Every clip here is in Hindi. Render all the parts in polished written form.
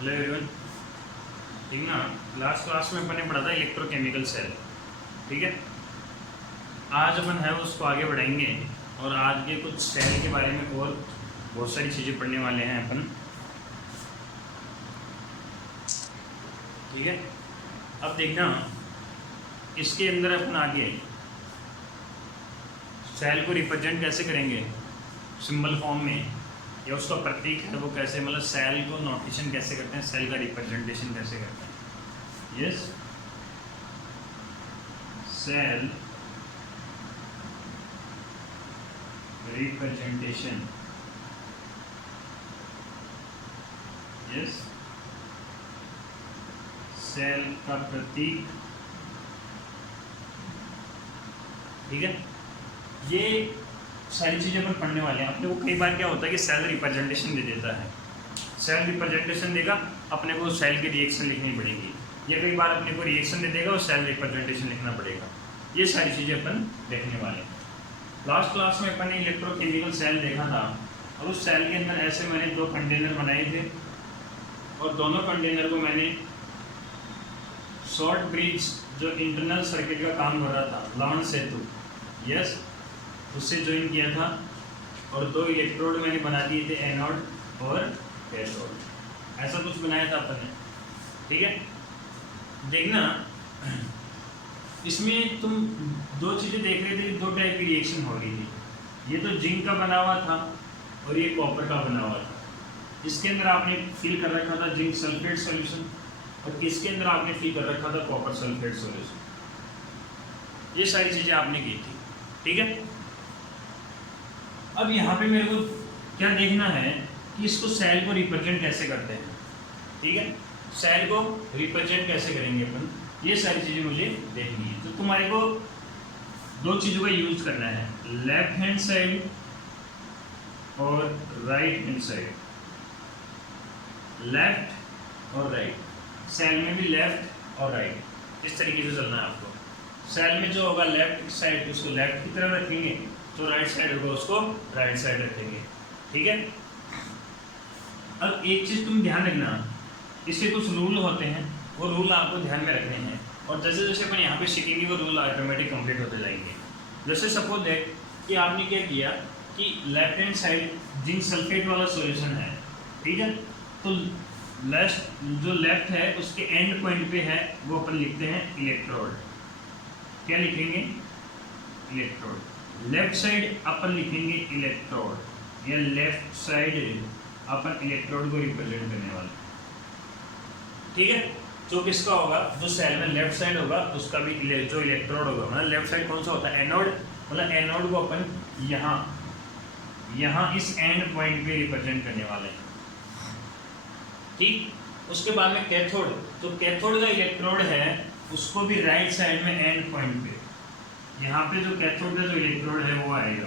Hello everyone. ठीक ना। लास्ट क्लास में अपन ने पढ़ा था इलेक्ट्रोकेमिकल सेल। ठीक है, आज अपन है उसको आगे बढ़ाएंगे और आज के कुछ सेल के बारे में और बहुत सारी चीज़ें पढ़ने वाले हैं अपन। ठीक है, अब देखना इसके अंदर अपन आगे सेल को रिप्रेजेंट कैसे करेंगे सिंबल फॉर्म में, या उसका प्रतीक है वो कैसे, मतलब सेल को नोटेशन कैसे करते हैं, सेल का रिप्रेजेंटेशन कैसे करते हैं। Yes, cell representation. Yes, cell का प्रतीक। ठीक है, ये सारी चीज़ें अपन पढ़ने वाले हैं। अपने को कई बार क्या होता है कि सेल रिप्रेजेंटेशन दे देता है, सेल रिप्रेजेंटेशन देगा, अपने को सेल की रिएक्शन लिखनी पड़ेगी, या कई बार अपने को रिएक्शन दे देगा और सेल रिप्रेजेंटेशन लिखना पड़ेगा। ये सारी चीज़ें अपन देखने वाले हैं। लास्ट क्लास में अपन ने इलेक्ट्रोकेमिकल सेल देखा था और उस सेल के अंदर ऐसे मैंने दो कंटेनर बनाए थे और दोनों कंटेनर को मैंने शॉर्ट ब्रिज जो इंटरनल सर्किट का काम कर रहा था, लवण सेतु, यस, उससे ज्वाइन किया था और दो इलेक्ट्रोड मैंने बना दिए थे, एनोड और कैथोड। ऐसा कुछ बनाया था अपन ने। ठीक है, देखना इसमें तुम दो चीज़ें देख रहे थे, दो टाइप की रिएक्शन हो रही थी। ये तो जिंक का बना हुआ था और ये कॉपर का बना हुआ था। इसके अंदर आपने फिल कर रखा था जिंक सल्फेट सॉल्यूशन और इसके अंदर आपने फिल कर रखा था कॉपर सल्फेट सॉल्यूशन। ये सारी चीज़ें आपने की थी। ठीक है, अब यहाँ पे मेरे को क्या देखना है कि इसको सेल को रिप्रेजेंट कैसे करते हैं। ठीक है, सेल को रिप्रेजेंट कैसे करेंगे अपन, ये सारी चीज़ें मुझे देखनी है। तो तुम्हारे को दो चीज़ों का यूज करना है, लेफ्ट हैंड साइड और राइट हैंड साइड। लेफ्ट और राइट, सेल में भी लेफ्ट और राइट इस तरीके से चलना है आपको। सेल में जो होगा लेफ्ट साइड उसको लेफ्ट की तरफ रखेंगे, तो राइट साइड होगा उसको राइट साइड रखेंगे। ठीक है, अब एक चीज़ तुम ध्यान रखना, इसके कुछ रूल होते हैं, वो रूल आपको ध्यान में रखने हैं और जैसे जैसे अपन यहाँ पे सीखेंगे वो रूल ऑटोमेटिक कंप्लीट होते जाएंगे। जैसे सपोज दैट कि आपने क्या किया कि left hand side zinc sulphate वाला सॉल्यूशन है। ठीक है, तो जो लेफ्ट है उसके एंड पॉइंट पे है वो अपन लिखते हैं इलेक्ट्रोड। क्या लिखेंगे? इलेक्ट्रोड। लेफ्ट साइड अपन लिखेंगे इलेक्ट्रोड, या लेफ्ट साइड अपन इलेक्ट्रोड को रिप्रेजेंट करने वाले। ठीक है, जो किसका होगा, जो सेल में लेफ्ट साइड होगा उसका भी जो इलेक्ट्रोड होगा, मतलब लेफ्ट साइड कौन सा होता है, एनोड, मतलब एनोड को अपन यहाँ इस एंड पॉइंट पे रिप्रेजेंट करने वाले हैं। ठीक, उसके बाद में कैथोड, तो कैथोड का इलेक्ट्रोड है उसको भी राइट साइड में एंड पॉइंट पे, यहाँ पे जो कैथोड का जो इलेक्ट्रोड है वो आएगा,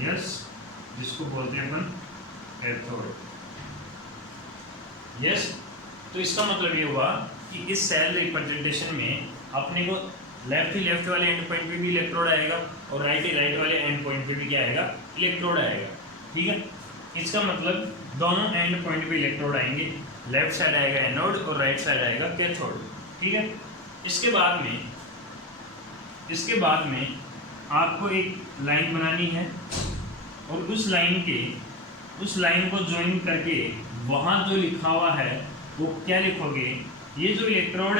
यस, जिसको बोलते हैं अपन कैथोड। यस, तो इसका मतलब ये हुआ कि इस सेल रिप्रेजेंटेशन में अपने को लेफ्ट वाले एंड पॉइंट पे भी इलेक्ट्रोड आएगा और राइट वाले एंड पॉइंट पे भी क्या आएगा, इलेक्ट्रोड आएगा। ठीक है, इसका मतलब दोनों एंड पॉइंट पे इलेक्ट्रोड आएंगे, लेफ्ट साइड आएगा एनोड और राइट साइड आएगा कैथोड। ठीक है, इसके बाद में आपको एक लाइन बनानी है और उस लाइन को ज्वाइन करके वहाँ जो लिखा हुआ है वो क्या लिखोगे, ये जो इलेक्ट्रोड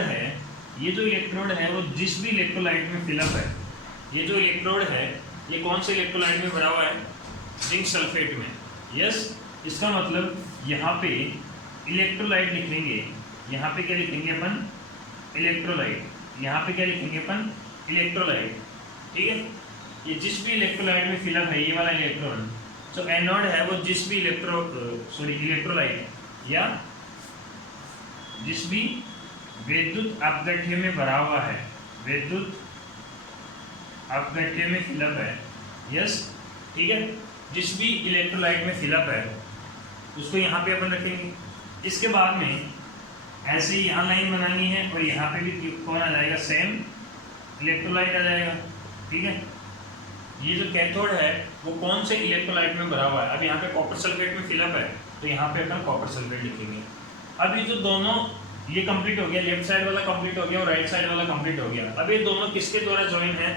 है वो जिस भी इलेक्ट्रोलाइट में फिलअप है, ये जो इलेक्ट्रोड है ये कौन से इलेक्ट्रोलाइट में भरा हुआ है, जिंक सल्फेट में। यस, इसका मतलब यहाँ पे इलेक्ट्रोलाइट लिखेंगे, यहाँ पे क्या लिखेंगे अपन, इलेक्ट्रोलाइट, यहाँ पे क्या लिखेंगे अपन, इलेक्ट्रोलाइट। ठीक है, ये जिस भी इलेक्ट्रोलाइट में फिलअप है, ये वाला इलेक्ट्रॉन जो एनोड है वो जिस भी इलेक्ट्रोलाइट या जिस भी विद्युत अपघट्य में भरा हुआ है, विद्युत अपघट्य में फिलअप है। यस, ठीक है, जिस भी इलेक्ट्रोलाइट में फिलअप है उसको यहाँ पे अपन रखेंगे। इसके बाद में ऐसे ही यहाँ लाइन बनानी है और यहाँ पे भी कौन आ जाएगा, सेम इलेक्ट्रोलाइट आ जाएगा। ठीक है, ये जो कैथोड है वो कौन से इलेक्ट्रोलाइट में भरा हुआ है, अब यहाँ पे कॉपर सल्फेट में फिलअप है तो यहाँ पे अपन कॉपर सल्फेट लिखेंगे। अब ये जो दोनों, ये कंप्लीट हो गया, लेफ्ट साइड वाला कंप्लीट हो गया और राइट साइड वाला कंप्लीट हो गया। अब ये दोनों किसके द्वारा ज्वाइन है?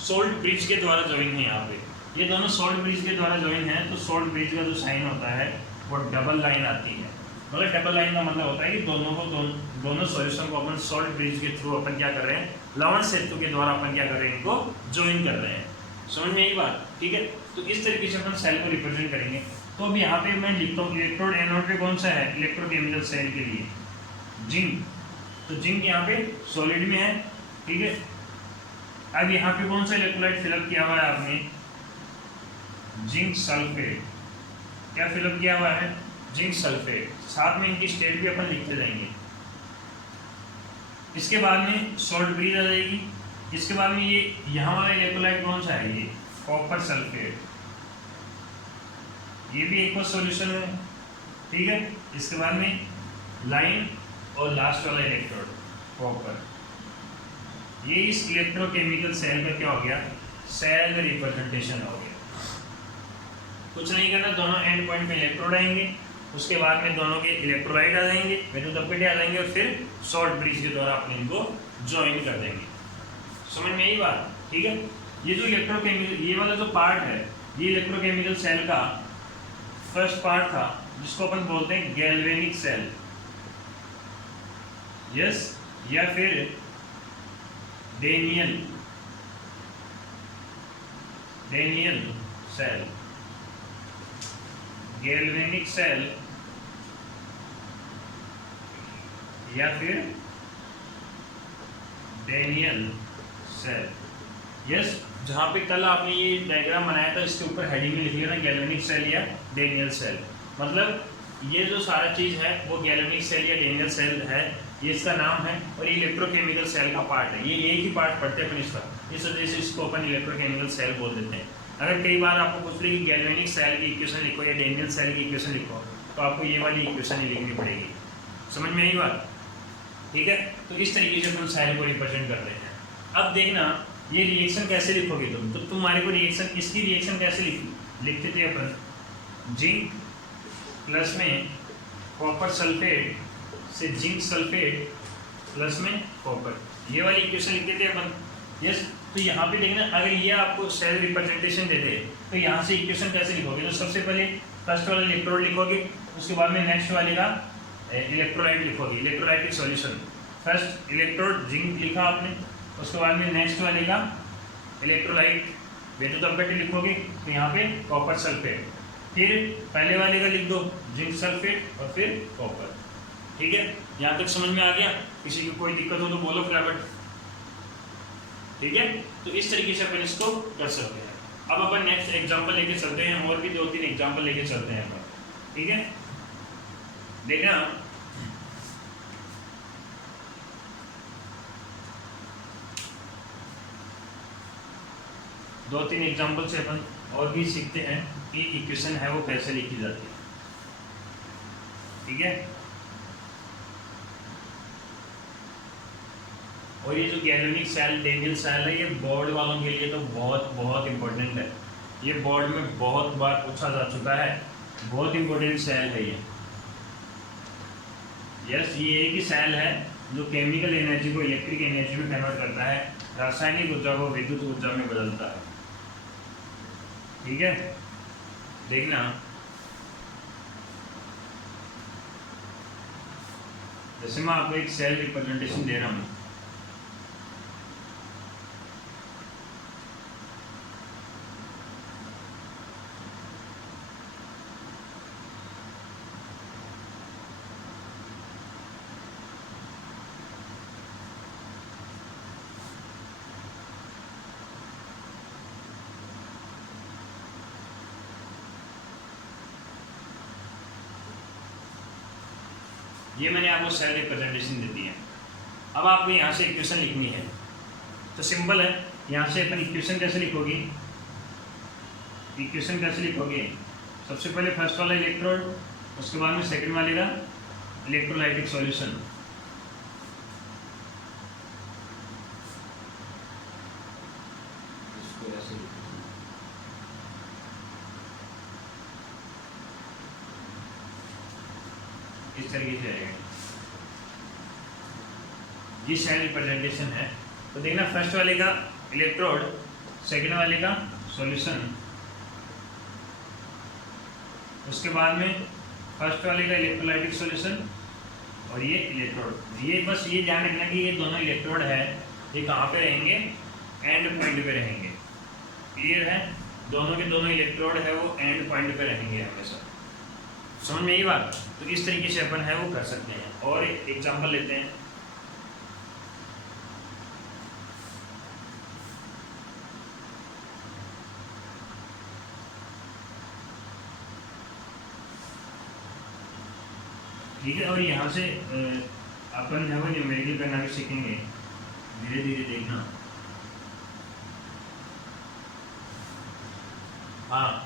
सोल्ट ब्रिज के द्वारा ज्वाइन है। यहाँ पे ये दोनों सोल्ट ब्रिज के द्वारा ज्वाइन है, तो सोल्ट ब्रिज का जो साइन होता है वो डबल लाइन आती है। मतलब डबल लाइन का मतलब होता है कि दोनों सॉल्यूशन को अपन सोल्ट ब्रिज के थ्रू अपन क्या कर रहे हैं, लवण सेतु के द्वारा अपन क्या कर रहे हैं, इनको ज्वाइन कर रहे हैं। समझ में यही बात? ठीक है, तो इस तरीके से अपन सेल को रिप्रेजेंट करेंगे। तो अब यहाँ पे मैं लिखता हूँ इलेक्ट्रोड एनोड पे कौन सा है, इलेक्ट्रोकेमिकल सेल के लिए जिंक। तो जिंक यहाँ पे सॉलिड में है, ठीक है। अब यहाँ पे कौन सा इलेक्ट्रोलाइट फिलअप किया हुआ है आपने, जिंक सल्फेट। क्या फिलअप किया हुआ है, जिंक सल्फेट। साथ में इनकी स्टेट भी अपन लिखते जाएंगे। इसके बाद में सॉल्ट ब्रिज आ जाएगी। इसके बाद में ये यहाँ वाला इलेक्ट्रोलाइट कौन सा है, ये कॉपर सल्फेट। ये भी एक सॉल्यूशन है, ठीक है। इसके बाद में लाइन और लास्ट वाला इलेक्ट्रोड कॉपर। ये इस इलेक्ट्रोकेमिकल सेल का क्या हो गया, सेल रिप्रेजेंटेशन हो गया। कुछ नहीं करना, दोनों एंड पॉइंट पे इलेक्ट्रोड आएंगे, उसके बाद में दोनों के इलेक्ट्रोलाइट आ जाएंगे, विद्युत अपघट्य आ जाएंगे और फिर शॉर्ट ब्रिज के द्वारा अपने इनको ज्वाइन कर देंगे। समझ में यही बात? ठीक है। ये जो इलेक्ट्रोकेमिकल, ये वाला जो पार्ट है, ये इलेक्ट्रोकेमिकल सेल का फर्स्ट पार्ट था, जिसको अपन बोलते हैं गैल्वेनिक सेल, यस, या फिर डेनियल सेल, गैल्वेनिक सेल या फिर डेनियल सेल, यस। जहाँ पे कल आपने ये डायग्राम बनाया था, इसके ऊपर हेडिंग में लिखिएगा ना गैल्वेनिक सेल या डेनियल सेल। मतलब ये जो सारा चीज़ है वो गैल्वेनिक सेल या डेनियल सेल है, ये इसका नाम है। और ये इलेक्ट्रोकेमिकल सेल का पार्ट है, ये एक ही पार्ट पढ़ते हैं अपन इसका, इस वजह से इसको अपन इलेक्ट्रोकेमिकल सेल बोल देते हैं। अगर कई बार आपको पूछ रही कि गैल्वेनिक सेल की इक्वेशन लिखो या डेनियल सेल की इक्वेशन लिखो, तो आपको ये वाली इक्वेशन ही लिखनी पड़ेगी। समझ में आई बात? ठीक है। तो इस तरीके से अपन सेल को रिप्रेजेंट करते हैं। अब देखना ये रिएक्शन कैसे लिखोगे तुम, तो तुम्हारे को रिएक्शन, इसकी रिएक्शन कैसे लिखते थे अपन, जिंक प्लस में कॉपर सल्फेट से जिंक सल्फेट प्लस में कॉपर, ये वाली इक्वेशन लिखते थे अपन, यस। तो यहाँ पे देखना, अगर ये आपको सेल रिप्रेजेंटेशन देते तो यहाँ से इक्वेशन कैसे लिखोगे, तो सबसे पहले फर्स्ट वाला इलेक्ट्रोड लिखोगे, उसके बाद में नेक्स्ट वाले का इलेक्ट्रोलाइट लिखोगे, electrolytic solution. First electrode zinc लिखा आपने, उसके बाद में नेक्स्ट वाले का इलेक्ट्रोलाइट विद्युत अपघट्य लिखोगे, तो यहाँ पे कॉपर सल्फेट। फिर पहले वाले का लिख दो जिंक सल्फेट और फिर कॉपर। ठीक है, यहाँ तक समझ में आ गया? किसी की कोई दिक्कत हो तो बोलो फटाफट। ठीक है, तो इस तरीके से अपन इसको कर सकते हैं। अब अपन नेक्स्ट एग्जांपल लेके चलते हैं, और भी 2-3 एग्जांपल लेके चलते हैं अपन। ठीक है, देखना दो तीन एग्जांपल से अपन और भी सीखते हैं कि इक्वेशन है वो कैसे लिखी जाती है। ठीक है, और ये जो गैल्वेनिक सेल, डेनियल सेल है, ये बोर्ड वालों के लिए तो बहुत बहुत इंपॉर्टेंट है। ये बोर्ड में बहुत बार पूछा जा चुका है, बहुत इंपॉर्टेंट सेल है ये। यस, ये एक ही सेल है जो केमिकल एनर्जी को इलेक्ट्रिक एनर्जी में कन्वर्ट करता है, रासायनिक ऊर्जा को विद्युत ऊर्जा में बदलता है। ठीक है, देखना जैसे मैं आपको एक सेल रिप्रेजेंटेशन दे रहा हूँ, ये मैंने आपको सेल रिप्रेजेंटेशन दे दी है। अब आपको यहाँ से इक्वेशन लिखनी है, तो सिंपल है, यहाँ से अपन इक्वेशन कैसे लिखोगे, इक्वेशन कैसे लिखोगे, सबसे पहले फर्स्ट वाला इलेक्ट्रोड, उसके बाद में सेकंड वाले का इलेक्ट्रोलाइटिक सॉल्यूशन। इस तरीके से आएगा। ये सेल रिप्रेजेंटेशन है। तो देखना फर्स्ट वाले का इलेक्ट्रोड, सेकंड वाले का सॉल्यूशन, उसके बाद में फर्स्ट वाले का इलेक्ट्रोलाइटिक सॉल्यूशन और ये इलेक्ट्रोड। ये बस ये ध्यान रखना कि ये दोनों इलेक्ट्रोड है ये कहाँ पे रहेंगे, एंड पॉइंट पे रहेंगे। क्लियर है, दोनों के दोनों इलेक्ट्रोड है वो एंड पॉइंट पे रहेंगे हमेशा। समझ में ये बात? तो इस तरीके से अपन है वो कर सकते हैं। और एक एग्जाम्पल लेते हैं। ठीक है, और यहाँ से अपन है वो न्यूमेरिकल करना भी सीखेंगे धीरे धीरे, देखना। हाँ,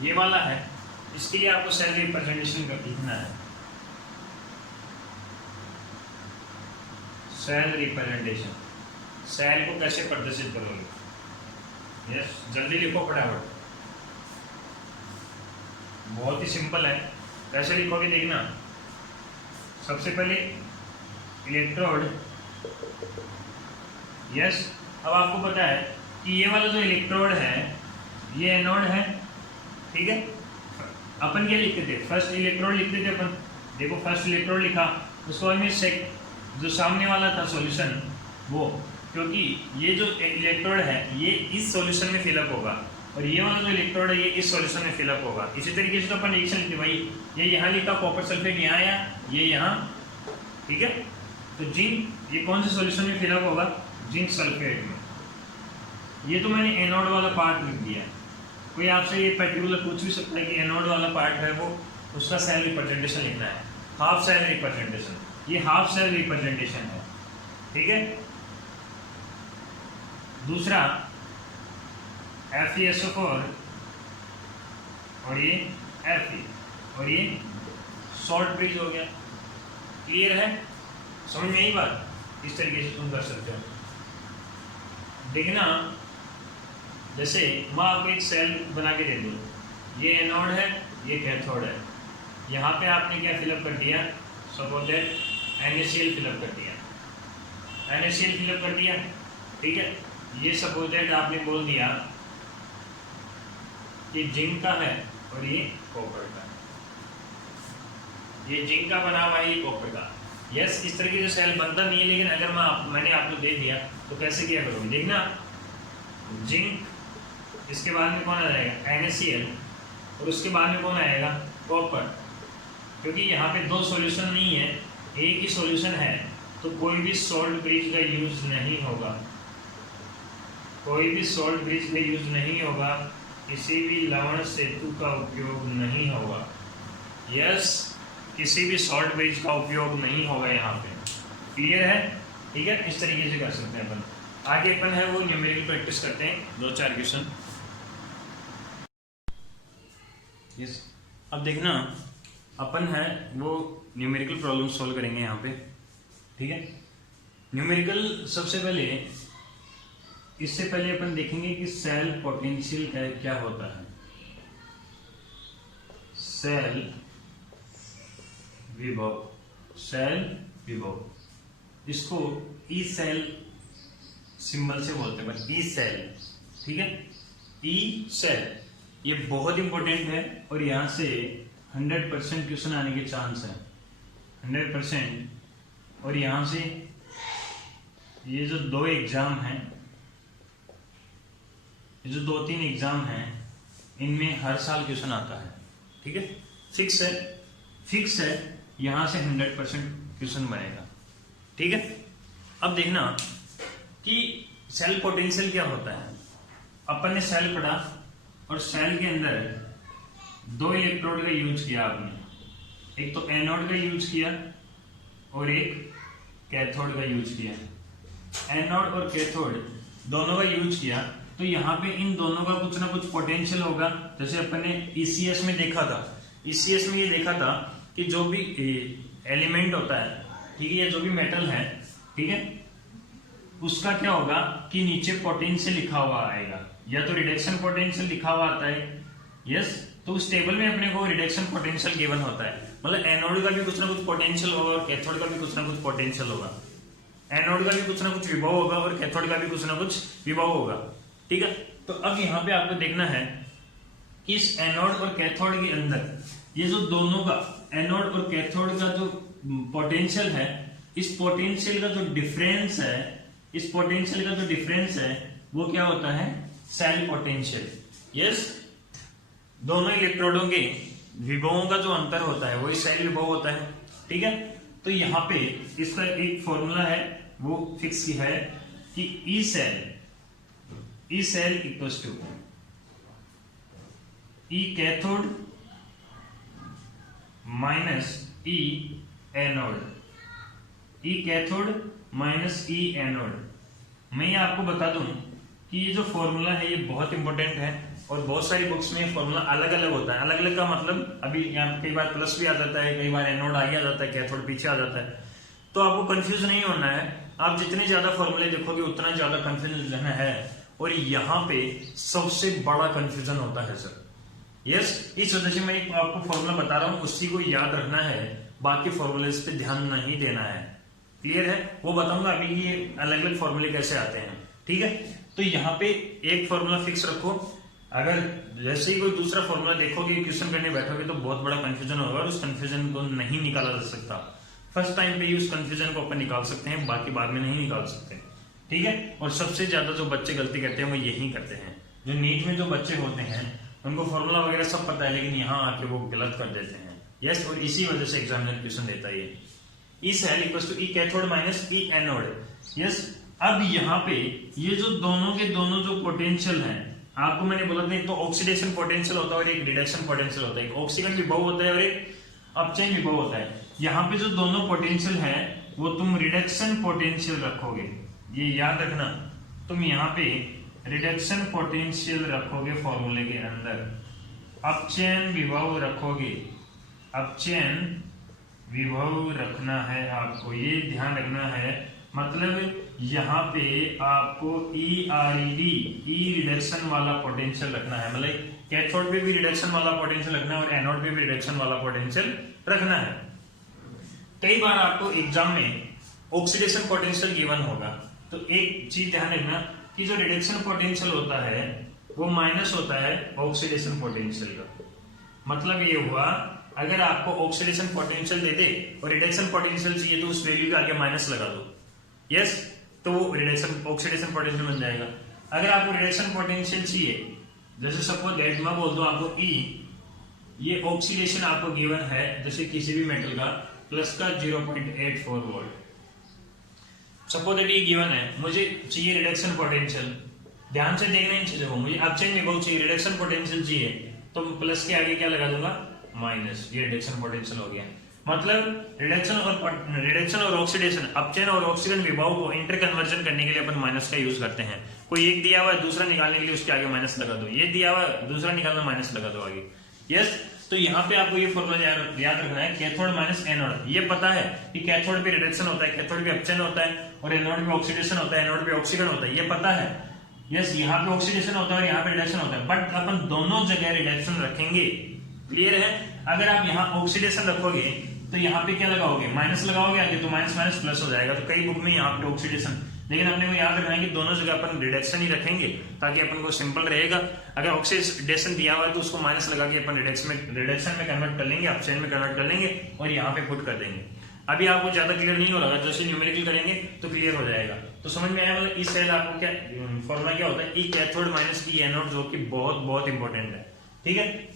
ये वाला है, इसके लिए आपको सेल रिप्रेजेंटेशन का लिखना है। सेल रिप्रेजेंटेशन, सेल को कैसे प्रदर्शित करोगे? यस, जल्दी लिखो फटाफट। बहुत ही सिंपल है, कैसे लिखोगे देखना। सबसे पहले इलेक्ट्रोड, यस। अब आपको पता है कि ये वाला जो इलेक्ट्रोड है ये एनोड है, ठीक है। अपन क्या लिखते थे, फर्स्ट इलेक्ट्रोड लिखते थे अपन। देखो फर्स्ट इलेक्ट्रोड लिखा, उसके बाद में जो सामने वाला था सॉल्यूशन वो, क्योंकि ये जो इलेक्ट्रोड है ये इस सॉल्यूशन में फिलअप होगा और ये वाला जो इलेक्ट्रोड है ये इस सॉल्यूशन में फिलअप होगा। इसी तरीके से तो अपन रिएक्शन लिखते भाई, ये यहाँ लिखा कॉपर सल्फेट यहाँ आया, ये यहाँ, ठीक है। तो जिंक ये कौन से सॉल्यूशन में फिलअप होगा, जिंक सल्फेट में। ये तो मैंने एनोड वाला पार्ट लिख दिया। कोई आपसे ये पर्टिकुलर पूछ भी सकता है कि एनोड वाला पार्ट है वो उसका सेल रिप्रेजेंटेशन लिखना है, हाफ सेल रिप्रेजेंटेशन। ये हाफ सेल रिप्रेजेंटेशन है, ठीक है। दूसरा FeSO4 और ये Fe और ये शॉर्ट ब्रिज हो गया। क्लियर है, समझ में यही बात? इस तरीके से तुम कर सकते हो। देखना, जैसे मैं आपको एक सेल बना के दे दूँ, ये एनोड है ये कैथोड है। यहाँ पे आपने क्या फिलअप कर दिया, सपोज दैट NaCl फिलअप कर दिया, NaCl फिलअप कर दिया, ठीक है। ये सपोज दैट आपने बोल दिया कि जिंक का है और ये कॉपर का, ये जिंक का बना हुआ है ये कॉपर का। यस, इस तरीके से सेल बनता नहीं है, लेकिन अगर मैंने आपको दे दिया तो कैसे किया करोगे देखना। जिंक, इसके बाद में कौन आ जाएगा NaCl और उसके बाद में कौन आएगा कॉपर। क्योंकि यहाँ पे दो सॉल्यूशन नहीं है, एक ही सॉल्यूशन है, तो कोई भी सॉल्ट ब्रिज का यूज नहीं होगा, कोई भी सॉल्ट ब्रिज का यूज नहीं होगा, किसी भी लवण सेतु का उपयोग नहीं होगा। यस, किसी भी सॉल्ट ब्रिज का उपयोग नहीं होगा यहाँ पे। क्लियर है, ठीक है। इस तरीके से कर सकते हैं अपन। आगे अपन है वो न्यूमेरिकल प्रैक्टिस करते हैं, 2-4 क्वेश्चन। यस, अब देखना अपन है वो न्यूमेरिकल प्रॉब्लम सॉल्व करेंगे यहाँ पे, ठीक है। न्यूमेरिकल सबसे पहले, इससे पहले अपन देखेंगे कि सेल पोटेंशियल क्या होता है। सेल विभव, सेल विभव, इसको ई सेल सिंबल से बोलते हैं, ई सेल, ठीक है। ई सेल ये बहुत इंपॉर्टेंट है और यहाँ से 100% क्वेश्चन आने के चांस है, 100%। और यहाँ से ये जो 2 एग्जाम हैं, ये जो 2-3 एग्जाम हैं, इनमें हर साल क्वेश्चन आता है, ठीक है। फिक्स है, फिक्स है, यहाँ से 100% क्वेश्चन बनेगा, ठीक है। अब देखना कि सेल पोटेंशियल क्या होता है। अपन ने सेल पढ़ा और सेल के अंदर 2 इलेक्ट्रोड का यूज किया आपने, एक तो एनोड का यूज किया और एक कैथोड का यूज किया, एनोड और कैथोड दोनों का यूज किया, तो यहाँ पे इन दोनों का कुछ ना कुछ पोटेंशियल होगा। जैसे अपन ने ईसीएस में देखा था, ईसीएस में ये देखा था कि जो भी एलिमेंट होता है, ठीक है, या जो भी मेटल है, ठीक है, उसका क्या होगा कि नीचे पोटेंशियल लिखा हुआ आएगा, या तो रिडक्शन पोटेंशियल लिखा हुआ आता है, यस, तो उस टेबल में अपने को रिडक्शन पोटेंशियल गिवन होता है। मतलब एनोड का भी कुछ ना कुछ पोटेंशियल होगा और कैथोड का भी कुछ ना कुछ पोटेंशियल होगा, एनोड का भी कुछ ना कुछ विभव होगा और कैथोड का भी कुछ ना कुछ विभव होगा, ठीक है। तो अब यहाँ पे आपको देखना है कि इस एनोड और कैथोड के अंदर ये जो दोनों का एनोड और कैथोड का जो पोटेंशियल है, इस पोटेंशियल का जो डिफरेंस है, इस पोटेंशियल का जो डिफरेंस है वो क्या होता है, सेल पोटेंशियल, यस। दोनों इलेक्ट्रोडों के विभवों का जो अंतर होता है वही सेल विभव होता है, ठीक है। तो यहाँ पे इसका एक फॉर्मूला है, वो फिक्स की है कि E cell equals to E cathode minus E anode, E cathode minus E anode. मैं ये आपको बता दूं कि ये जो फॉर्मूला है ये बहुत इंपॉर्टेंट है और बहुत सारी बुक्स में फॉर्मूला अलग अलग होता है। अलग अलग का मतलब अभी यहाँ कई बार प्लस भी आ जाता है, कई बार एनोड आगे आ जाता है, कैथोड पीछे आ जाता है, तो आपको कंफ्यूज नहीं होना है। आप जितने ज्यादा फॉर्मूले देखोगे उतना ज्यादा कंफ्यूजन है, और यहाँ पे सबसे बड़ा कंफ्यूजन होता है सर, यस। इस वजह से मैं आपको फॉर्मूला बता रहा हूँ, उसी को याद रखना है, बाकी फॉर्मूले पे ध्यान नहीं देना है, क्लियर है। वो बताऊंगा अभी ये अलग अलग फॉर्मूले कैसे आते हैं, ठीक है। तो यहाँ पे एक फॉर्मूला फिक्स रखो, अगर जैसे ही कोई दूसरा फॉर्मूला देखोगे, क्वेश्चन करने बैठोगे तो बहुत बड़ा कंफ्यूजन होगा और उस कंफ्यूजन को नहीं निकाला जा सकता। फर्स्ट टाइम पे ही उस कंफ्यूजन को अपन निकाल सकते हैं, बाकी बाद में नहीं निकाल सकते, ठीक है। और सबसे ज्यादा जो बच्चे गलती करते हैं वो यही करते हैं, जो नीट में जो बच्चे होते हैं उनको फॉर्मूला वगैरह सब पता है, लेकिन यहाँ आके वो गलत कर देते हैं, यस। और इसी वजह से एग्जामिनर क्वेश्चन देता है E cell equals to E cathode minus E anode, yes. अब यहाँ पे ये जो दोनों के दोनों जो पोटेंशियल हैं, आपको मैंने बोला था एक तो ऑक्सीडेशन पोटेंशियल होता है और एक रिडक्शन पोटेंशियल होता है, एक ऑक्सीजन विभव होता है और एक अपचयन विभव होता है। यहाँ पे जो दोनों पोटेंशियल है वो तुम रिडक्शन पोटेंशियल रखोगे, ये याद रखना, तुम यहाँ पे रिडक्शन पोटेंशियल रखोगे फॉर्मूले के अंदर, अपचयन विभव रखोगे, अपचयन विभव रखना है आपको, ये ध्यान रखना है। मतलब यहाँ पे आपको ई रिडक्शन वाला पोटेंशियल रखना है, मतलब कैथोड पे भी रिडक्शन वाला पोटेंशियल रखना है और एनोड पे भी रिडक्शन वाला पोटेंशियल रखना है। कई बार आपको एग्जाम में ऑक्सीडेशन पोटेंशियल गिवन होगा, तो एक चीज ध्यान रखना कि जो रिडक्शन पोटेंशियल होता है वो माइनस होता है ऑक्सीडेशन पोटेंशियल का। मतलब ये हुआ, अगर आपको ऑक्सीडेशन पोटेंशियल दे दे और रिडक्शन पोटेंशियल चाहिए तो उस वैल्यू के आगे माइनस लगा दो, यस, तो वो रिडक्शन ऑक्सीडेशन पोटेंशियल बन जाएगा। अगर आपको रिडक्शन पोटेंशियल चाहिए, जैसे सपोज दैट मैं बोल दूं आपको ई, ये ऑक्सीडेशन आपको गिवन है जैसे किसी भी मेटल का प्लस का 0.84 वोल्ट, सपोज दैट ये गिवन है, मुझे चाहिए रिडक्शन पोटेंशियल, ध्यान से देखना इन चीजों को, मुझे अपचयन विभव चाहिए, रिडक्शन पोटेंशियल चाहिए, तो प्लस के आगे क्या लगा दूंगा, माइनस, ये रिडक्शन पोटेंशियल हो गया। मतलब रिडक्शन और ऑक्सीडेशन, अपचयन और ऑक्सीजन विभव को इंटर कन्वर्जन करने के लिए अपन माइनस का यूज करते हैं। कोई एक दिया हुआ है, दूसरा निकालने के लिए उसके आगे माइनस लगा दो, ये दिया हुआ है, दूसरा निकालना माइनस लगा दो आगे, यस। तो यहाँ पे आपको ये फॉर्मूला याद रखना है, कैथोड माइनस एनोड। ये पता है कि कैथोड पे रिडक्शन होता है, कैथोड पे अपचयन होता है, और एनोड पे ऑक्सीडेशन होता है, एनोड पे ऑक्सीजन होता है, ये पता है, यस। यहाँ पे ऑक्सीडेशन होता है और यहाँ पे रिडक्शन होता है, बट अपन दोनों जगह रिडक्शन रखेंगे, क्लियर है। अगर आप यहाँ ऑक्सीडेशन रखोगे तो यहाँ पे क्या लगाओगे, माइनस लगाओगे आगे, तो माइनस माइनस प्लस हो जाएगा। तो कई बुक में यहाँ पे ऑक्सीडेशन, लेकिन अपने को याद रखना है कि दोनों जगह अपन रिडक्शन ही रखेंगे ताकि अपन को सिंपल रहेगा। अगर ऑक्सीडेशन दिया हुआ है तो उसको माइनस लगा के अपन रिडक्शन में कन्वर्ट कर लेंगे, अपचयन में कन्वर्ट कर लेंगे और यहाँ पे पुट कर देंगे। अभी आपको ज्यादा क्लियर नहीं हो रहा, जैसे न्यूमेरिकल करेंगे तो क्लियर हो जाएगा। तो समझ में आया, मतलब ई सेल आपको क्या फॉर्मूला क्या होता है, ई कैथोड माइनस ई एनोड, जो कि बहुत बहुत इंपॉर्टेंट है, ठीक है।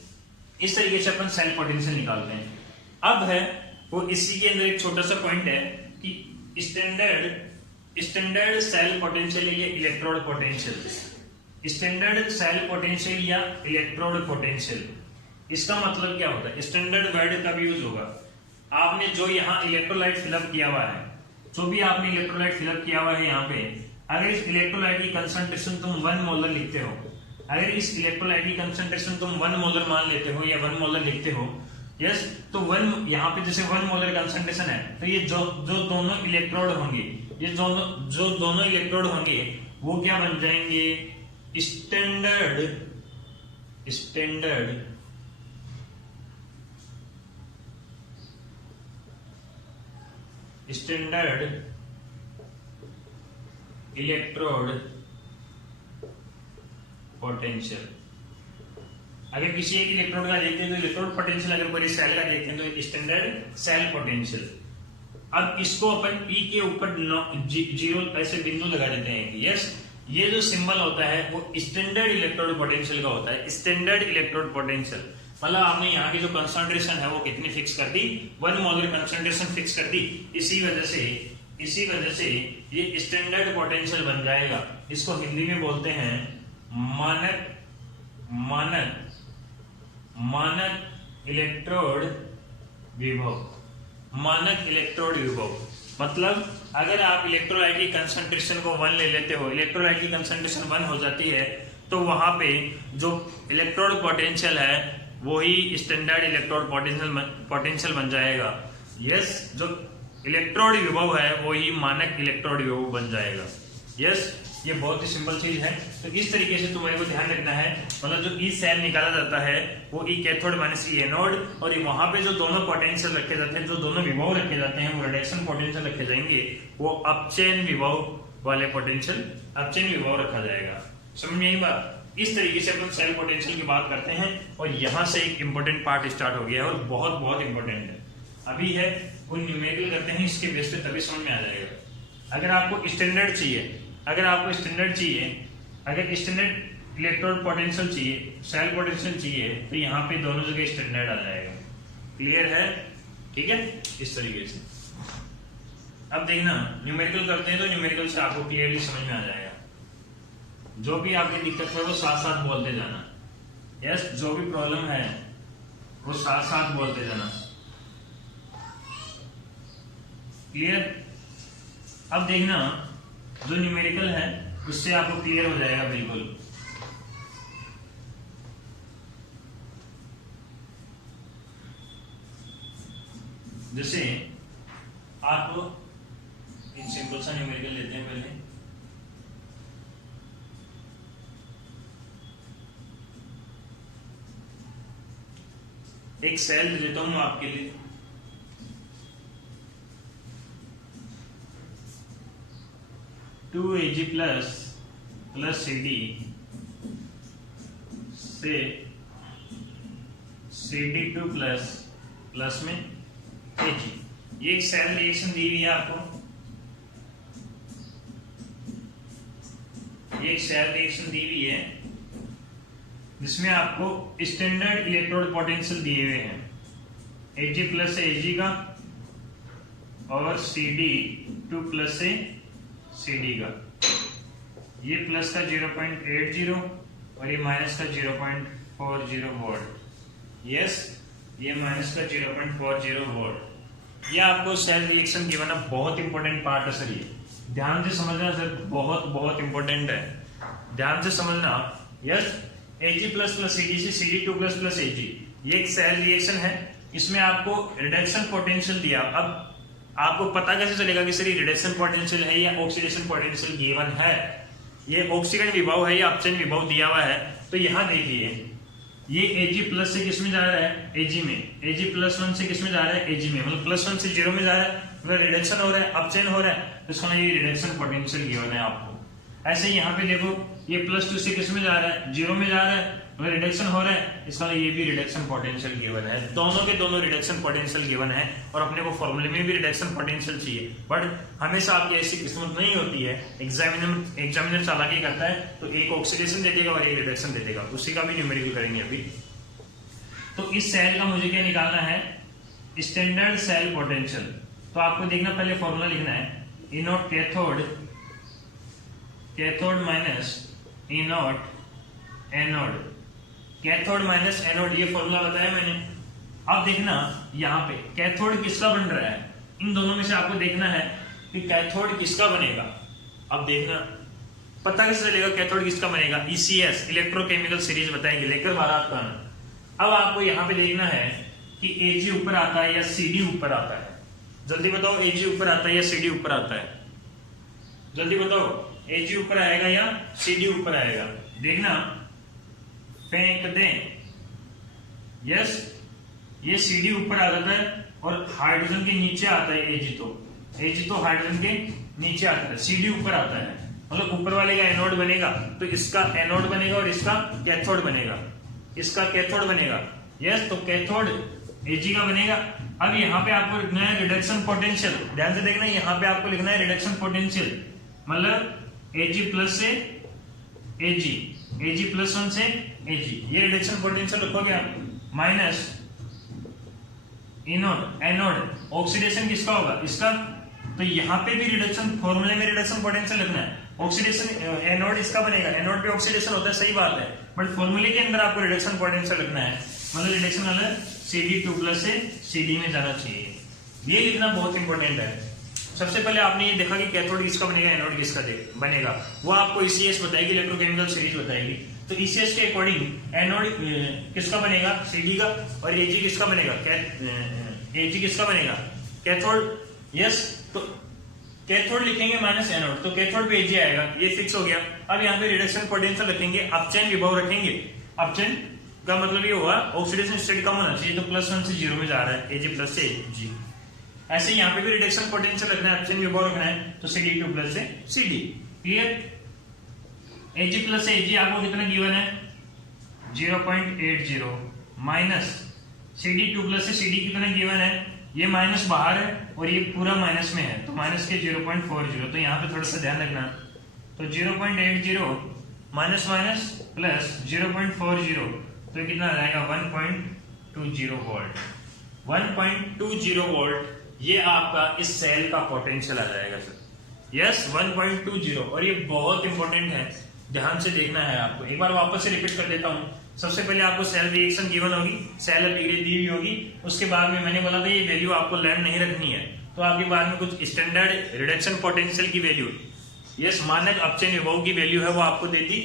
इस तरीके से अपन सेल पोटेंशियल निकालते हैं। अब है वो इसी के अंदर एक छोटा सा पॉइंट है कि स्टैंडर्ड सेल पोटेंशियल या electrode potential, standard cell potential या इलेक्ट्रोड पोटेंशियल, इसका मतलब क्या होता है, स्टैंडर्ड वर्ड का भी यूज होगा। आपने जो यहाँ इलेक्ट्रोलाइट फिलअप किया हुआ है, जो भी आपने इलेक्ट्रोलाइट फिलअप किया हुआ है यहाँ पे, अगर इस इलेक्ट्रोलाइट की कंसंट्रेशन तुम 1 मोलर लिखते हो, अगर इस इलेक्ट्रोलाइट की कंसंट्रेशन तुम 1 मोलर मान लेते हो या 1 मोलर लिखते हो, यस, तो 1 यहाँ पे जैसे 1 मोलर कंसंट्रेशन है, तो ये जो दोनों इलेक्ट्रोड होंगे, ये जो दोनों इलेक्ट्रोड होंगे वो क्या बन जाएंगे, स्टैंडर्ड इलेक्ट्रोड पोटेंशियल। अगर किसी एक इलेक्ट्रोड का देखते हैं तो इलेक्ट्रोड पोटेंशियल, अगर पूरे सेल का देखते हैं तो स्टैंडर्ड सेल पोटेंशियल। अब इसको अपन P के ऊपर 0 ऐसे बिंदु लगा देते हैं। यस, ये जो सिंबल होता है वो स्टैंडर्ड इलेक्ट्रोड पोटेंशियल का होता है। स्टैंडर्ड इलेक्ट्रोड पोटेंशियल मतलब आपने यहाँ की जो कंसंट्रेशन है वो कितनी फिक्स कर दी, 1 मोलर कंसंट्रेशन फिक्स कर दी। इसी वजह से ये स्टैंडर्ड पोटेंशियल बन जाएगा। इसको हिंदी में बोलते हैं मानक इलेक्ट्रोड विभव। मतलब अगर आप इलेक्ट्रोलाइट की कंसंट्रेशन को 1 ले लेते हो, इलेक्ट्रोलाइट की कंसंट्रेशन 1 हो जाती है, तो वहां पे जो इलेक्ट्रोड पोटेंशियल है वही स्टैंडर्ड इलेक्ट्रोड पोटेंशियल बन जाएगा। यस, जो इलेक्ट्रोड विभव है वही मानक इलेक्ट्रोड विभव बन जाएगा। यस, ये बहुत ही सिंपल चीज है। तो इस तरीके से तुम्हारे को ध्यान रखना है। मतलब जो ई सेल निकाला जाता है वो ई कैथोड माइनस ई एनोड, और वहां पे जो दोनों पोटेंशियल रखे जाते हैं, जो दोनों विभव रखे जाते हैं, वो रिडक्शन पोटेंशियल रखे जाएंगे, वो अपचयन विभव वाले पोटेंशियल अपचयन विभव रखा जाएगा। समझ में आई बात? इस तरीके से अपन सेल पोटेंशियल की बात करते हैं, और यहाँ से एक इंपॉर्टेंट पार्ट स्टार्ट हो गया है और बहुत इंपॉर्टेंट है। अभी है वो न्यूमेरिकल करते हैं, इसके बेस पे तभी समझ में आ जाएगा। अगर आपको स्टैंडर्ड चाहिए, अगर स्टैंडर्ड इलेक्ट्रोड पोटेंशियल चाहिए, सेल पोटेंशियल चाहिए, तो यहाँ पे दोनों जगह स्टैंडर्ड आ जाएगा। क्लियर है? ठीक है, इस तरीके से। अब देखना, न्यूमेरिकल करते हैं तो न्यूमेरिकल से आपको क्लियरली समझ में आ जाएगा। जो भी आपकी दिक्कत है वो साथ साथ बोलते जाना। यस, जो भी प्रॉब्लम है वो साथ साथ बोलते जाना। क्लियर? अब देखना, जो न्यूमेरिकल है उससे आपको क्लियर हो जाएगा बिल्कुल। जैसे आप एक सिंपल सा न्यूमेरिकल लेते हैं। पहले एक सेल लेता हूं आपके लिए, टू Ag प्लस CD से CD2 प्लस में Ag। ये एक सेल रिएक्शन दी हुई है आपको, ये एक सेल रिएक्शन दी हुई है जिसमें आपको स्टैंडर्ड इलेक्ट्रोड पोटेंशियल दिए हुए हैं, Ag प्लस से Ag का और CD2 प्लस से CD का। ये प्लस का 0.80 और ये माइनस का 0.40 वोल्ट। यस, ये माइनस का 0.40 वोल्ट। ये आपको सेल रिएक्शन गिवन है, बहुत इंपॉर्टेंट पार्ट है सर। ये ध्यान से समझना सर, बहुत इंपॉर्टेंट है, ध्यान से समझना। यस, Ag प्लस CD से CD2 प्लस Ag, ये एक सेल रिएक्शन है। इसमें आपको रिडक्शन पोटेंशियल दिया। अब आपको पता कैसे चलेगा कि सर ये रिडक्शन पोटेंशियल है या ऑक्सीडेशन पोटेंशियल गिवन है? ये ऑक्सीकरण विभव है या अपचयन विभव दिया हुआ है। तो यहाँ देखिए, ये Ag प्लस से किस में जा रहा है? Ag में। Ag प्लस 1 से किस में जा रहा है? Ag में। मतलब प्लस 1 से 0 में जा रहा है, मतलब रिडक्शन हो रहा है, अपचयन हो रहा है, तो इसका ये रिडक्शन पोटेंशियल गिवन है आपको। ऐसे यहाँ पे देखो, ये प्लस 2 से किस में जा रहा है? 0 में जा रहा है, मतलब रिडक्शन हो रहा है, इसका ये भी रिडक्शन पोटेंशियल गिवन है। दोनों के दोनों रिडक्शन पोटेंशियल गिवन है, और अपने को फॉर्मूले में भी रिडक्शन पोटेंशियल चाहिए। बट हमेशा आपकी ऐसी किस्मत नहीं होती है, एग्जामिनर चालाकी करता है, तो एक ऑक्सीडेशन दे देगा और एक रिडक्शन दे देगा। उसी का भी न्यूमेरिकल करेंगे अभी। तो इस सेल का मुझे क्या निकालना है? Standard cell potential. तो आपको देखना, पहले फॉर्मूला लिखना है, E naught cathode minus E naught anode. Cathode minus anode, ये फॉर्मूला बताया मैंने। अब देखना यहाँ पे कैथोड किसका बन रहा है, इन दोनों में से आपको देखना है कि कैथोड किसका बनेगा। अब देखना पता कैसे चलेगा कैथोड किसका बनेगा, ECS इलेक्ट्रोकेमिकल सीरीज बताएंगे लेकर बारात का आना। अब आपको यहाँ पे देखना है कि Ag ऊपर आता है या CD ऊपर आता है, जल्दी बताओ Ag ऊपर आता है या CD ऊपर आता है, जल्दी बताओ Ag ऊपर आएगा या CD ऊपर आएगा। देखना फेंक दें, यस ये CD ऊपर आ जाता है और हाइड्रोजन के नीचे आता है Ag तो हाइड्रोजन के नीचे आता है, CD ऊपर आता है, मतलब ऊपर वाले का एनोड बनेगा तो इसका एनोड बनेगा और इसका कैथोड बनेगा, इसका कैथोड बनेगा, यस तो कैथोड Ag का बनेगा। अब यहाँ पे आपको लिखना है रिडक्शन पोटेंशियल, ध्यान से देखना यहाँ पे आपको लिखना है रिडक्शन पोटेंशियल, मतलब Ag प्लस से Ag प्लस 1 से Ag, ये रिडक्शन पोटेंशियल रखोगे आप, माइनस एनोड ऑक्सीडेशन किसका होगा इसका, तो यहाँ पे भी रिडक्शन फॉर्मूले में रिडक्शन पोटेंशियल लिखना है, ऑक्सीडेशन एनोड इसका बनेगा, एनोड पे ऑक्सीडेशन होता है सही बात है, बट फॉर्मूले के अंदर आपको रिडक्शन पोटेंशियल लिखना है, मतलब रिडक्शन वाला CD2 प्लस से CD में जाना चाहिए, ये लिखना बहुत इंपॉर्टेंट है। सबसे पहले आपने ये देखा कि कैथोड किसका बनेगा एनोड किसका बनेगा, वो आपको ECS बताएगी, इलेक्ट्रोकेमिकल सीरीज बताएगी। तो ECS के अकॉर्डिंग एनोड किसका बनेगा CD का, और Ag किसका बनेगा Ag किसका बनेगा कैथोड, यस तो कैथोड लिखेंगे माइनस एनोड तो कैथोड पे Ag आएगा, ये फिक्स हो गया। अब यहाँ पे रिडक्शन पोटेंशियल रखेंगे, अपचयन विभव रखेंगे, अपचयन का मतलब ये हुआ ऑक्सीडेशन स्टेट कम होना चाहिए तो +1 से 0 में जा रहा है Ag प्लस से Ag। ऐसे यहाँ पे भी रिडक्शन पोटेंशियल रखना है, अपचयन विभव रखना है तो CD2 प्लस से CD, क्लियर। Ag प्लस से Ag आपको कितना गिवन है 0.80 माइनस CD2 प्लस से CD कितना गिवन है, ये माइनस बाहर है और ये पूरा माइनस में है तो माइनस के 0.40, तो यहाँ पे थोड़ा सा ध्यान रखना, तो 0.80 माइनस माइनस प्लस 0.40 तो कितना आ जाएगा 1.20 वोल्ट, 1.20 वोल्ट ये आपका इस सेल का पोटेंशियल आ जाएगा सर, यस 1.20, और ये बहुत इंपॉर्टेंट है, ध्यान से देखना है आपको। एक बार वापस से रिपीट कर देता हूँ, सबसे पहले आपको सेल रिएक्शन गिवन होगी, सेल अपग्रेड दी हुई होगी, उसके बाद में मैंने बोला था ये वैल्यू आपको लर्न नहीं रखनी है, तो आपके बाद में कुछ स्टैंडर्ड रिडक्शन पोटेंशियल की वैल्यू, यस मानक अपचयन विभव की वैल्यू है वो आपको दे दी।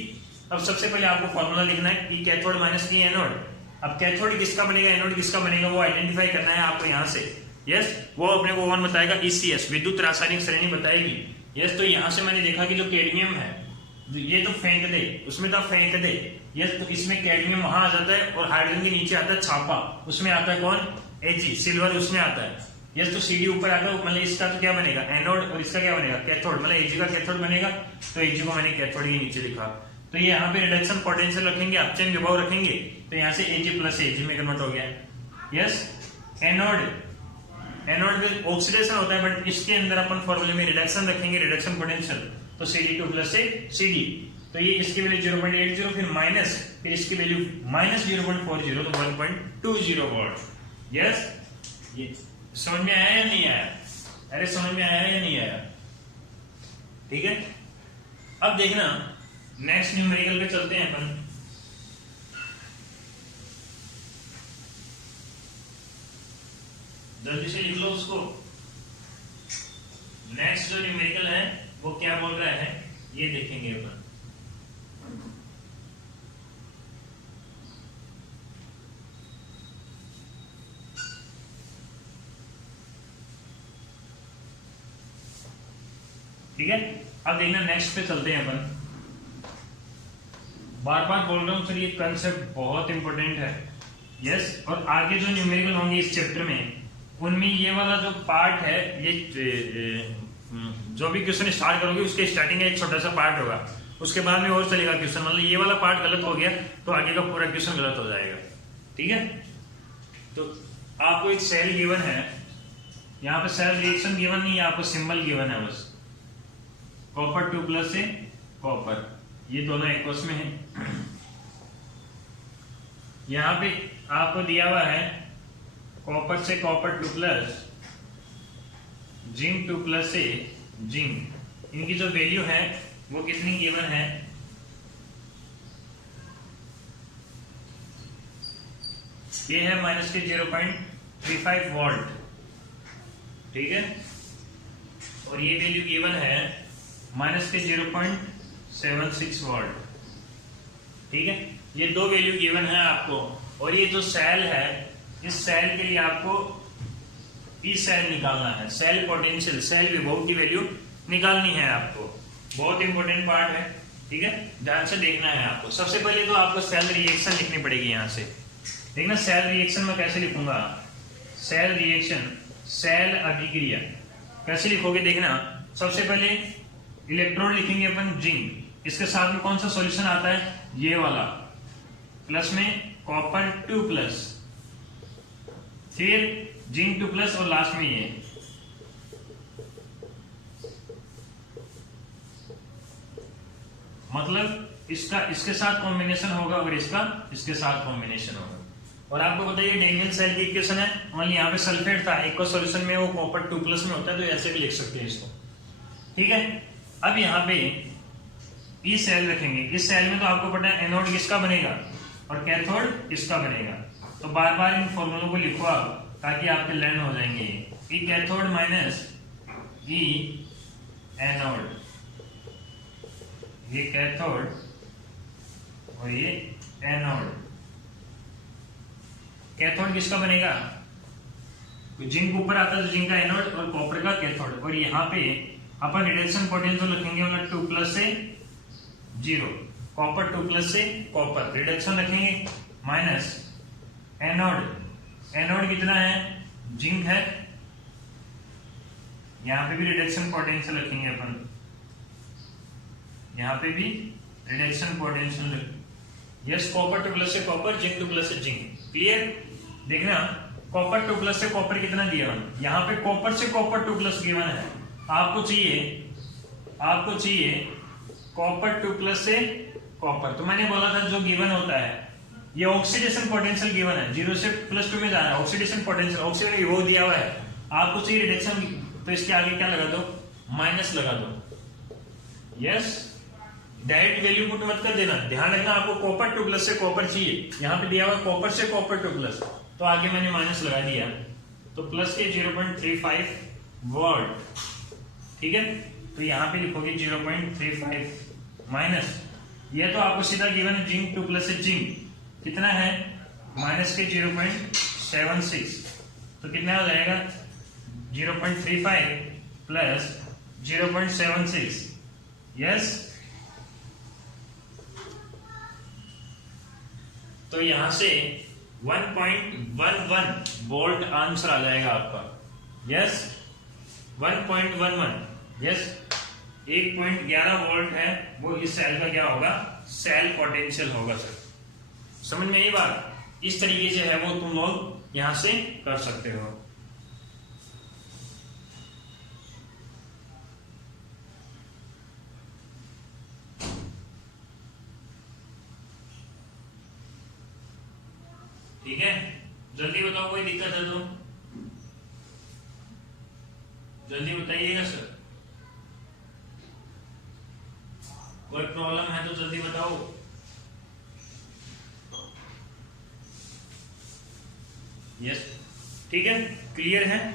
अब सबसे पहले आपको फॉर्मूला लिखना है कि कैथोड माइनस की एनोड, अब कैथोड किसका बनेगा एनोड किसका बनेगा वो आइडेंटिफाई करना है आपको यहाँ से, यस वो अपने को वन बताएगा ECS विद्युत रासायनिक श्रेणी बताएगी, यस तो यहाँ से मैंने देखा कि जो कैडमियम है ये तो फेंक दे, उसमें तो फेंक दे, यस तो इसमें कैडमियम वहां आ जाता है और हाइड्रोजन के नीचे आता है छापा, उसमें आता है कौन Ag, सिल्वर उसमें आता है, यस तो CD ऊपर आता है, मतलब इसका तो क्या बनेगा एनोड और इसका क्या बनेगा कैथोड, मतलब Ag का कैथोड बनेगा तो Ag को मैंने कैथोड के नीचे लिखा। तो ये यहाँ पे रिडक्शन पोटेंशियल रखेंगे, अपचयन विभव रखेंगे तो यहाँ से Ag प्लस Ag में कन्वर्ट हो गया, यस एनोड में ऑक्सीडेशन होता है बट इसके अंदर अपन फॉर्मूले में रिडक्शन रखेंगे, रिडक्शन पोटेंशियल तो CD2 प्लस से CD, तो ये इसकी वैल्यू 0.80 फिर माइनस फिर इसकी वैल्यू माइनस 0.40 तो 1.20 वोल्ट, यस ये समझ में आया या नहीं आया, अरे समझ में आया या नहीं आया, ठीक है। अब देखना नेक्स्ट न्यूमेरिकल पे चलते हैं अपन, जल्दी से लिख लो उसको। नेक्स्ट जो न्यूमेरिकल है वो क्या बोल रहा है ये देखेंगे अपन। ठीक है, अब देखना नेक्स्ट पे चलते हैं अपन। बार बार बोल रहा हूं सर ये कंसेप्ट बहुत इंपॉर्टेंट है, यस और आगे जो न्यूमेरिकल होंगे इस चैप्टर में उनमें ये वाला जो पार्ट है ये जो भी क्वेश्चन स्टार्ट करोगे उसके स्टार्टिंग का एक छोटा सा पार्ट होगा, उसके बाद में और चलेगा क्वेश्चन, मतलब ये वाला पार्ट गलत हो गया तो आगे का पूरा क्वेश्चन गलत हो जाएगा, ठीक है। तो आपको एक सेल गिवन है, यहाँ पे सेल रिएक्शन गिवन नहीं है, आपको सिंबल गिवन है बस, कॉपर 2 प्लस से कॉपर, ये दोनों एक्वस में है। यहाँ पे आपको दिया हुआ है कॉपर से कॉपर 2 प्लस, जिंक 2 प्लस से जिंक, इनकी जो वैल्यू है वो कितनी गिवन है, ये है -0.35 वोल्ट, ठीक है। और ये वैल्यू गिवन है माइनस के 0.76 वोल्ट। ठीक है, ये दो वैल्यू गिवन है आपको। और ये जो सेल है, इस सेल के लिए आपको ई सेल निकालना है, सेल पोटेंशियल, सेल विभव की वैल्यू निकालनी है आपको। बहुत इंपॉर्टेंट पार्ट है। ठीक है, ध्यान से देखना है आपको। सबसे पहले तो आपको सेल रिएक्शन लिखनी पड़ेगी। यहाँ से देखना, सेल रिएक्शन में कैसे लिखूंगा, सेल रिएक्शन, सेल अभिक्रिया कैसे लिखोगे देखना। सबसे पहले इलेक्ट्रोड लिखेंगे अपन जिंक, इसके साथ में कौन सा सॉल्यूशन आता है, ये वाला, प्लस में कॉपर 2+, फिर जिंक 2+ और लास्ट में ये। मतलब इसका इसके साथ कॉम्बिनेशन होगा और इसका इसके साथ कॉम्बिनेशन होगा। और आपको बताइए डैनियल सेल की इक्वेशन है, ओनली यहाँ पे सल्फेट था, एक को सॉल्यूशन में वो कॉपर 2+ में होता है, तो ऐसे भी लिख सकते हैं इसको। ठीक है, अब यहाँ पे ई सेल रखेंगे। इस सेल में तो आपको पता है एनोड किसका बनेगा और कैथोड किसका बनेगा, तो बार बार इन फॉर्मूलों को लिखो आप, ताकि आपके लर्न हो जाएंगे। ई कैथोड माइनस ई एनोड, ये कैथोड और ये एनोड। कैथोड किसका बनेगा, जिंक ऊपर आता है तो जिंक का एनोड और कॉपर का कैथोड। और यहाँ पे अपन रिडक्शन पोटेंशियल रखेंगे 2+ से 0, कॉपर 2+ से कॉपर रिडक्शन रखेंगे, माइनस एनोड, एनोड कितना है, जिंक है, यहाँ पे भी रिडक्शन पोटेंशियल रखेंगे अपन, यहाँ पे भी रिडक्शन पोटेंशियल। यस, कॉपर 2+ से कॉपर, जिंक 2+ से जिंक। क्लियर, देखना कॉपर 2+ से कॉपर कितना गिवन, यहाँ पे कॉपर से कॉपर 2+ गिवन है, आपको चाहिए कॉपर 2+ से कॉपर। तो मैंने बोला था जो गिवन होता है, ये ऑक्सीडेशन पोटेंशियल गिवन है, 0 से +2 में जाना है, ऑक्सीडेशन पोटेंशियल, ऑक्सीजन वो दिया हुआ है, आपको चाहिए रिडक्शन, तो इसके आगे क्या लगा दो, माइनस लगा दो। यस, डायरेक्ट वैल्यू पुट मत कर देना, ध्यान रखना आपको कॉपर 2+ से कॉपर चाहिए, यहाँ पे दिया हुआ कॉपर से कॉपर 2+, तो आगे मैंने माइनस लगा दिया, तो प्लस के 0.35 वोल्ट। ठीक है, तो यहाँ पे लिखोगे 0.35 माइनस, ये तो आपको सीधा गिवन है जिंक 2+ से जिंक कितना है, माइनस के 0.76, तो कितना हो जाएगा 0.35 प्लस 0.76। यस, तो यहां से 1.11 वोल्ट आंसर आ जाएगा आपका। यस, 1.11, यस, 1.11 वोल्ट है, वो इस सेल का क्या होगा, सेल पोटेंशियल होगा। सर समझ में ये बात, इस तरीके से है वो, तुम लोग यहां से कर सकते हो। ठीक है, जल्दी बताओ, कोई दिक्कत है तो जल्दी बताइएगा सर, कोई प्रॉब्लम है तो जल्दी बताओ। यस, ठीक है, क्लियर है।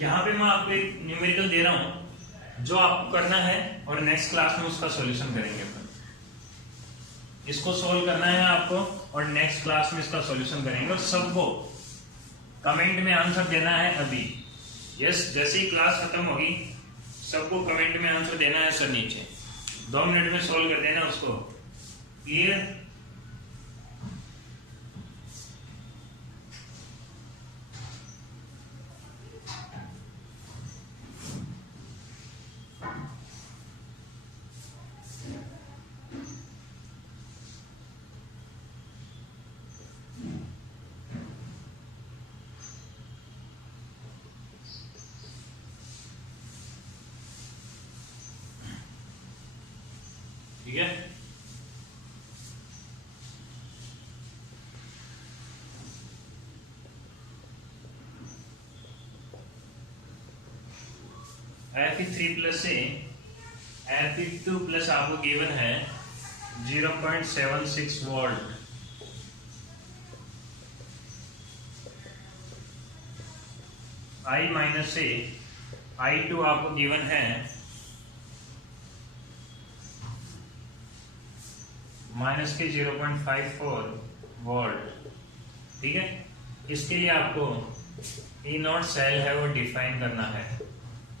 यहाँ पे मैं आपको एक न्यूमेरिकल दे रहा हूं, जो आपको करना है और नेक्स्ट क्लास में उसका सॉल्यूशन करेंगे अपन। इसको सॉल्व करना है आपको और नेक्स्ट क्लास में इसका सॉल्यूशन करेंगे, और सबको कमेंट में आंसर देना है अभी। यस, जैसे ही क्लास खत्म होगी सबको कमेंट में आंसर देना है सर, नीचे 2 मिनट में सॉल्व कर देना उसको। क्लियर, ठीक है। Fe3+ से Fe2+ आपको गिवन है 0.76 वोल्ट। I- से I2 आपको गिवन है माइनस के 0.54 वोल्ट, ठीक है। इसके लिए आपको ई नॉट सेल है वो डिफाइन करना है।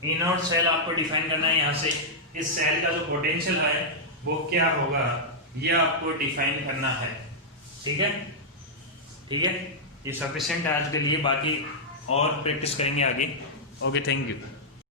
ई नॉट सेल आपको डिफाइन करना है। यहाँ से इस सेल का जो पोटेंशियल है वो क्या होगा ये आपको डिफाइन करना है, ठीक है। ठीक है, ये सफिशिएंट है आज के लिए, बाकी और प्रैक्टिस करेंगे आगे। Okay, thank you.